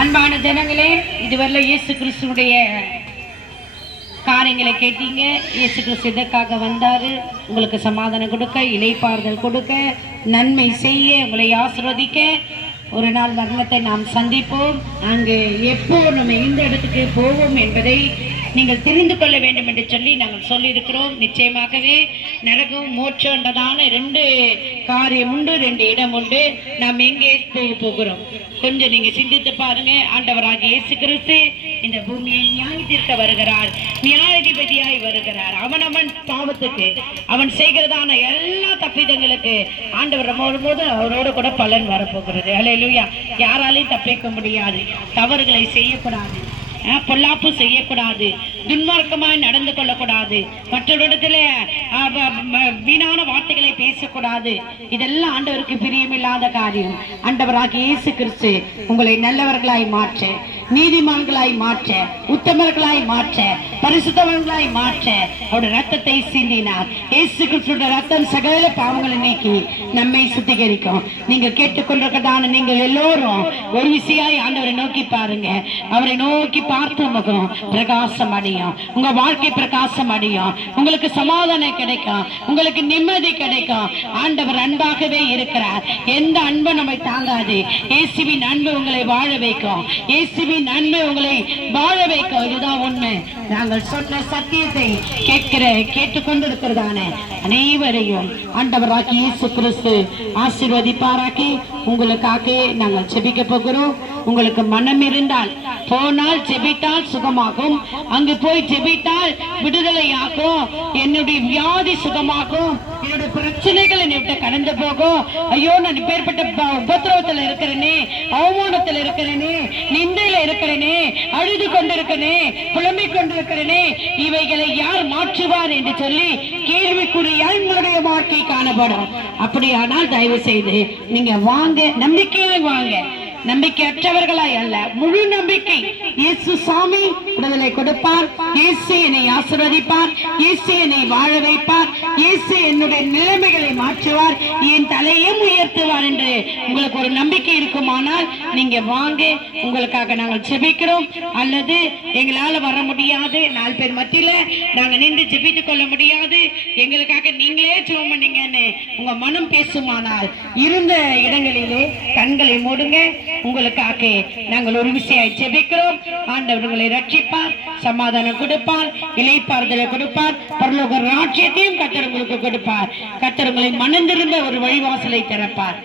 அன்பான ஜனங்களே இதுவரையில் இயேசு கிறிஸ்துடைய காரியங்களை கேட்டீங்க. இயேசு கிறிஸ்து இதற்காக வந்தார்? உங்களுக்கு சமாதானம் கொடுக்க இலைப்பாறுதல் கொடுக்க நன்மை செய்ய உங்களை ஆசிர்வதிக்க. ஒரு நாள் மரணத்தை நாம் சந்திப்போம். அங்கு எப்போ நம்ம இந்த இடத்துக்கு போவோம் என்பதை நீங்கள் தெரிந்து கொள்ள வேண்டும் என்று சொல்லி நாங்கள் சொல்லியிருக்கிறோம். நிச்சயமாகவே நரகம் மோட்சன்றதான ரெண்டு காரியம் உண்டு ரெண்டு இடம் உண்டு. நாம் எங்கே போக போகிறோம்? கொஞ்சம் நீங்க சிந்தித்து பாருங்க. ஆண்டவராக இயேசு கிறிஸ்து இந்த பூமியை நியாய தீர்க்க வருகிறார். நியாயாதிபதியாய் வருகிறார். அவன் அவன் பாவத்துக்கு அவன் செய்கிறதான எல்லா தப்பிதங்களுக்கு ஆண்டவர் போது அவரோட கூட பலன் வரப்போகிறது. அலையிலுயா யாராலையும் தப்பிக்க முடியாது. தவறுகளை செய்யக்கூடாது. பொல்லாப்பு செய்யக்கூடாது. துன்மார்க்கமாய் நடந்து கொள்ளக்கூடாது. மற்றவரிடத்துல வீணான வார்த்தைகளை பேசக்கூடாது. இதெல்லாம் ஆண்டவருக்கு பிரியமில்லாத காரியம். ஆண்டவராக இயேசு கிறிஸ்து உங்களை நல்லவர்களாய் மாற்ற. நீதிமான்களாய் மாற்ற உத்தமர்களாய் மாற்ற பரிசுத்தவர்களாய் மாற்ற அவருடைய ரத்தத்தை சிந்தினார். இயேசு கிறிஸ்துவோட ரத்தம் சகல பாவங்களை நீக்கி நம்மை சுத்திகரிக்கும். நீங்க கேட்டுக்கொண்டிருக்கதான நீங்கள் எல்லோரும் ஒரு விசையாய் ஆண்டவரை நோக்கி பாருங்க. அவரை நோக்கி பார்த்த முகம் பிரகாசம் அடையும். உங்க வாழ்க்கை பிரகாசம் அடையும். உங்களுக்கு சமாதானம் கிடைக்கும். உங்களுக்கு நிம்மதி கிடைக்கும். ஆண்டவர் அன்பாகவே இருக்கிறார். எந்த அன்பு நம்மை தாங்காது. இயேசுவின் அன்பு உங்களை வாழ வைக்கும். இயேசுவின் அன்பு உங்களை வாழ வைக்கும் இதுதான் உண்மை. நாங்கள் சொன்ன சத்தியத்தை கேட்கிற கேட்டுக்கொண்டிருக்கிறதான அனைவரையும் ஆண்டவராக்கி இயேசு கிறிஸ்து ஆசீர்வதிப்பாராக்கி உங்களுக்காக நாங்கள் செபிக்க போகிறோம். உங்களுக்கு மனம் இருந்தால் போனால் செபித்தால் சுகமாகும். அங்கு போய் செபித்தால் விடுதலையாகும். என்னுடைய வியாதி சுகமாகும். என்னுடைய பிரச்சனைகள் என்னை விட்டு கடந்து போகும். ஐயோ நான் இப்பேற்பட்ட உபத்திரவத்தில் இருக்கிறேனே. அவமானத்தில் இருக்கிறேனே நிந்தையில இருக்கிறேனே அழுது கொண்டிருக்கிறேனே புலம்பிக் கொண்டிருக்கிறேனே இவைகளை யார் மாற்றுவார் என்று சொல்லி கேள்விக்குறியால் என்னுடைய வாழ்க்கை காணப்படும். அப்படியானால் தயவு செய்து நீங்க வாங்க நம்பிக்கையை வாங்க. நம்பிக்கையற்றவர்களாய் அல்ல முழு நம்பிக்கை. இயேசு சாமி விடுதலை கொடுப்பார். இயேசு என்னை ஆசிர்வதிப்பார். இயேசு என்னை வாழ வைப்பார். இயேசு என்னுடைய நிலைமைகளை மாற்றுவார் என் தலையும் உயர்த்துவார் என்று உங்களுக்கு ஒரு நம்பிக்கை இருக்குமானால் நீங்க வாங்க உங்களுக்காக நாங்கள் செபிக்கிறோம் அல்லது எங்களால வர முடியாது நாலு பேர் மத்தியில நாங்க நின்று ஜெபித்துக் கொள்ள முடியாது. எங்களுக்காக நீங்களே ஜெபம் பண்ணீங்கன்னு உங்க மனம் பேசுமானால் இருந்த இடங்களிலே மூடுங்க. உங்களுக்காக நாங்கள் ஒரு விஷயம் ஜெபிக்கிறோம். ஆண்டவர் உங்களை ரட்சிப்பார் சமாதானம் கொடுப்பார் இலைப்பாறுதலை கொடுப்பார் பரலோக ராஜ்யத்தையும் கத்தர் உங்களுக்கு கொடுப்பார். கத்தர் உங்களை மனம் திரும்ப ஒரு வழிவாசலை திறப்பார்.